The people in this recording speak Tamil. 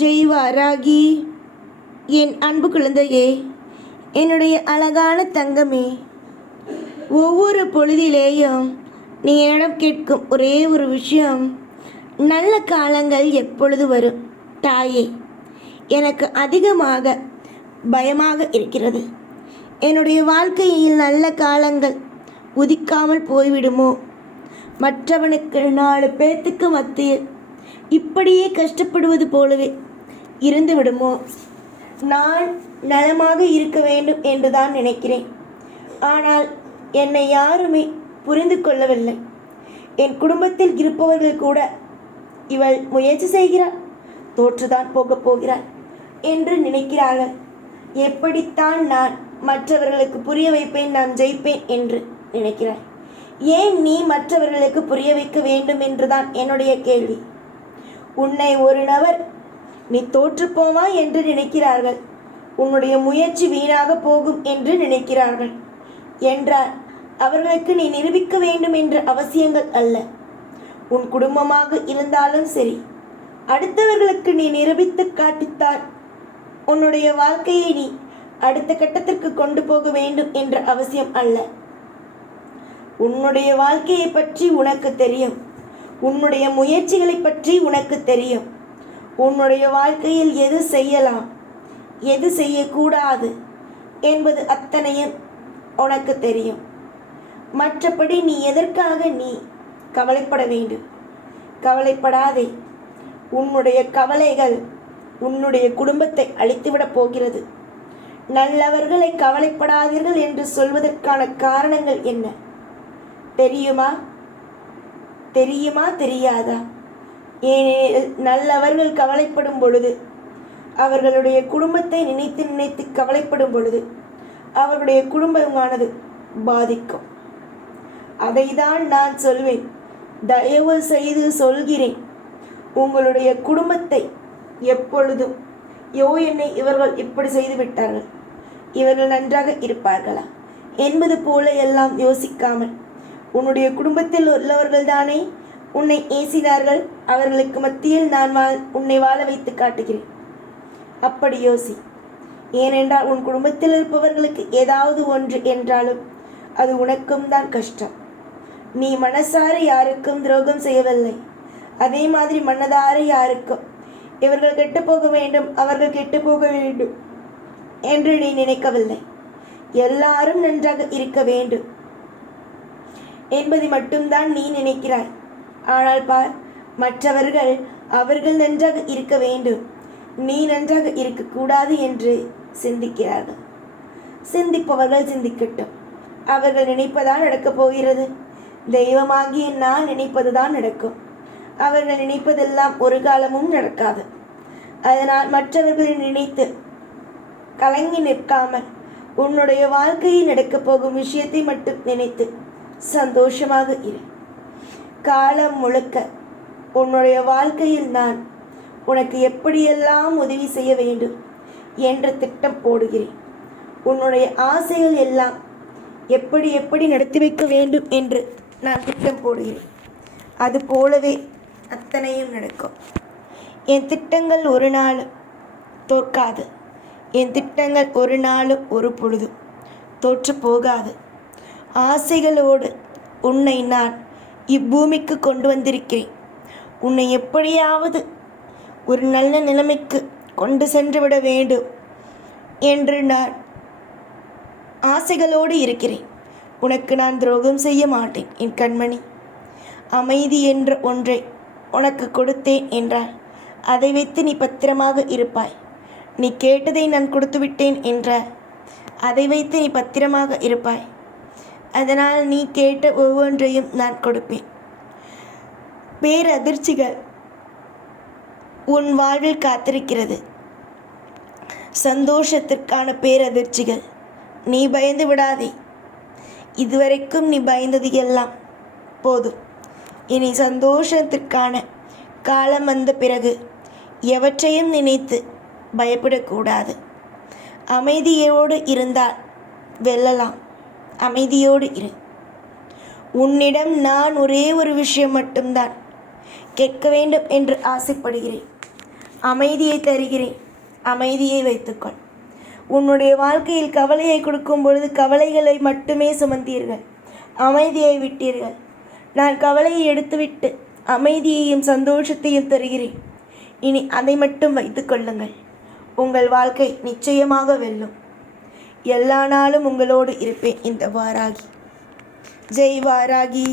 ஜெய் வாராகி, என் அன்பு குழந்தையே, என்னுடைய அழகான தங்கமே, ஒவ்வொரு பொழுதிலேயும் நீ என்னிடம் கேட்கும் ஒரே ஒரு விஷயம், நல்ல காலங்கள் எப்பொழுது வரும் தாயே? எனக்கு அதிகமாக பயமாக இருக்கிறது. என்னுடைய வாழ்க்கையில் நல்ல காலங்கள் உதிக்காமல் போய்விடுமோ? மற்றவனுக்கு 4 பேர்த்துக்கு மத்தியில் இப்படியே கஷ்டப்படுவது போலவே இருந்து விடுமோ? நான் நலமாக இருக்க வேண்டும் என்றுதான் நினைக்கிறேன். ஆனால் என்னை யாருமே புரிந்து கொள்ளவில்லை. என் குடும்பத்தில் இருப்பவர்கள் கூட இவள் முயற்சி செய்கிறாள், தோற்றுதான் போகப் போகிறாள் என்று நினைக்கிறார்கள். எப்படித்தான் நான் மற்றவர்களுக்கு புரிய வைப்பேன், நான் ஜெயிப்பேன் என்று நினைக்கிறாய்? ஏன் நீ மற்றவர்களுக்கு புரிய வைக்க வேண்டும் என்றுதான் என்னுடைய கேள்வி. உன்னை ஒரு நபர் நீ தோற்றுப்போவா என்று நினைக்கிறார்கள், உன்னுடைய முயற்சி வீணாக போகும் என்று நினைக்கிறார்கள். என்றால் அவர்களுக்கு நீ நிரூபிக்க வேண்டும் என்ற அவசியங்கள் அல்ல. உன் குடும்பமாக இருந்தாலும் சரி, அடுத்தவர்களுக்கு நீ நிரூபித்து காட்டித்தால் உன்னுடைய வாழ்க்கையை நீ அடுத்த கட்டத்திற்கு கொண்டு போக வேண்டும் என்ற அவசியம் அல்ல. உன்னுடைய வாழ்க்கையை பற்றி உனக்கு தெரியும், உன்னுடைய முயற்சிகளை பற்றி உனக்கு தெரியும். உன்னுடைய வாழ்க்கையில் எது செய்யலாம், எது செய்யக்கூடாது என்பது அத்தனையும் உனக்கு தெரியும். மற்றபடி நீ எதற்காக நீ கவலைப்பட வேண்டும்? கவலைப்படாதே. உன்னுடைய கவலைகள் உன்னுடைய குடும்பத்தை அழித்துவிடப் போகிறது. நல்லவர்களை கவலைப்படாதீர்கள் என்று சொல்வதற்கான காரணங்கள் என்ன தெரியுமா? தெரியாதா? ஏனெனில் நல்லவர்கள் கவலைப்படும் பொழுது, அவர்களுடைய குடும்பத்தை நினைத்து நினைத்து கவலைப்படும் பொழுது அவருடைய குடும்பமானது பாதிக்கும். அதைதான் நான் சொல்வேன். தயவு செய்து சொல்கிறேன், உங்களுடைய குடும்பத்தை எப்பொழுதும் என்னை இவர்கள் இப்படி செய்து விட்டார்கள், இவர்கள் நன்றாக இருப்பார்களா என்பது போல எல்லாம் யோசிக்காமல், உன்னுடைய குடும்பத்தில் உள்ளவர்கள் தானே உன்னை ஏசினார்கள், அவர்களுக்கு மத்தியில் நான் உன்னை வாழ வைத்து காட்டுகிறேன். அப்படி யோசி. ஏனென்றால் உன் குடும்பத்தில் இருப்பவர்களுக்கு ஏதாவது ஒன்று என்றாலும் அது உனக்கும் தான் கஷ்டம். நீ மனசார யாருக்கும் துரோகம் செய்யவில்லை, அதே மாதிரி மனதார யாருக்கும் இவர்கள் கெட்டு போக வேண்டும், அவர்கள் கெட்டு போக வேண்டும் என்று நீ நினைக்கவில்லை. எல்லாரும் நன்றாக இருக்க வேண்டும் என்பதை மட்டும்தான் நீ நினைக்கிறாய். ஆனால் பார், மற்றவர்கள் அவர்கள் நன்றாக இருக்க வேண்டும், நீ நன்றாக இருக்கக்கூடாது என்று சிந்திக்கிறார்கள். சிந்திப்பவர்கள் சிந்திக்கட்டும். அவர்கள் நினைப்பதான் நடக்கப் போகிறது. தெய்வமாகிய நான் நினைப்பதுதான் நடக்கும். அவர்கள் நினைப்பதெல்லாம் ஒரு காலமும் நடக்காது. அதனால் மற்றவர்களை நினைத்து கலங்கி நிற்காமல் உன்னுடைய வாழ்க்கையில் நடக்கப் போகும் விஷயத்தை மட்டும் நினைத்து சந்தோஷமாக இரு. காலம் முழுக்க உன்னுடைய வாழ்க்கையில் நான் உனக்கு எப்படியெல்லாம் உதவி செய்ய வேண்டும் என்ற திட்டம் போடுகிறேன். உன்னுடைய ஆசைகள் எல்லாம் எப்படி எப்படி நடத்தி வைக்க வேண்டும் என்று நான் திட்டம் போடுகிறேன். அது போலவே அத்தனையும் நடக்கும். என் திட்டங்கள் ஒரு நாளும் தோற்காது. என் திட்டங்கள் ஒரு நாளும் ஒரு பொழுதும் தோற்று போகாது. ஆசைகளோடு உன்னை நான் இப்பூமிக்கு கொண்டு வந்திருக்கிறேன். உன்னை எப்படியாவது ஒரு நல்ல நிலைமைக்கு கொண்டு சென்று விட வேண்டும் என்று நான் ஆசைகளோடு இருக்கிறேன். உனக்கு நான் துரோகம் செய்ய மாட்டேன் என் கண்மணி. அமைதி என்ற ஒன்றை உனக்கு கொடுத்தேன் என்றால் அதை வைத்து நீ பத்திரமாக இருப்பாய். நீ கேட்டதை நான் கொடுத்து விட்டேன் என்றால் அதை வைத்து நீ பத்திரமாக இருப்பாய். அதனால் நீ கேட்ட ஒவ்வொன்றையும் நான் கொடுப்பேன். பேரதிர்ச்சிகள் உன் வாழ்வில் காத்திருக்கிறது. சந்தோஷத்திற்கான பேரதிர்ச்சிகள். நீ பயந்து விடாதே. இதுவரைக்கும் நீ பயந்தது எல்லாம் போதும். இனி சந்தோஷத்திற்கான காலம் வந்த பிறகு எவற்றையும் நினைத்து பயப்படக்கூடாது. அமைதியோடு இருந்தால் வெல்லலாம். அமைதியோடு இரு. உன்னிடம் நான் ஒரே ஒரு விஷயம் மட்டும்தான் கேட்க வேண்டும் என்று ஆசைப்படுகிறேன். அமைதியை தருகிறேன், அமைதியை வைத்துக்கொள். உன்னுடைய வாழ்க்கையில் கவலையை கொடுக்கும் பொழுது கவலைகளை மட்டுமே சுமந்தீர்கள், அமைதியை விட்டீர்கள். நான் கவலையை எடுத்துவிட்டு அமைதியையும் சந்தோஷத்தையும் தருகிறேன். இனி அதை மட்டும் வைத்து கொள்ளுங்கள். உங்கள் வாழ்க்கை நிச்சயமாக வெல்லும். எல்லா நாளும் உங்களோடு இருப்பேன். இந்த வாராகி. ஜெய் வாராகி.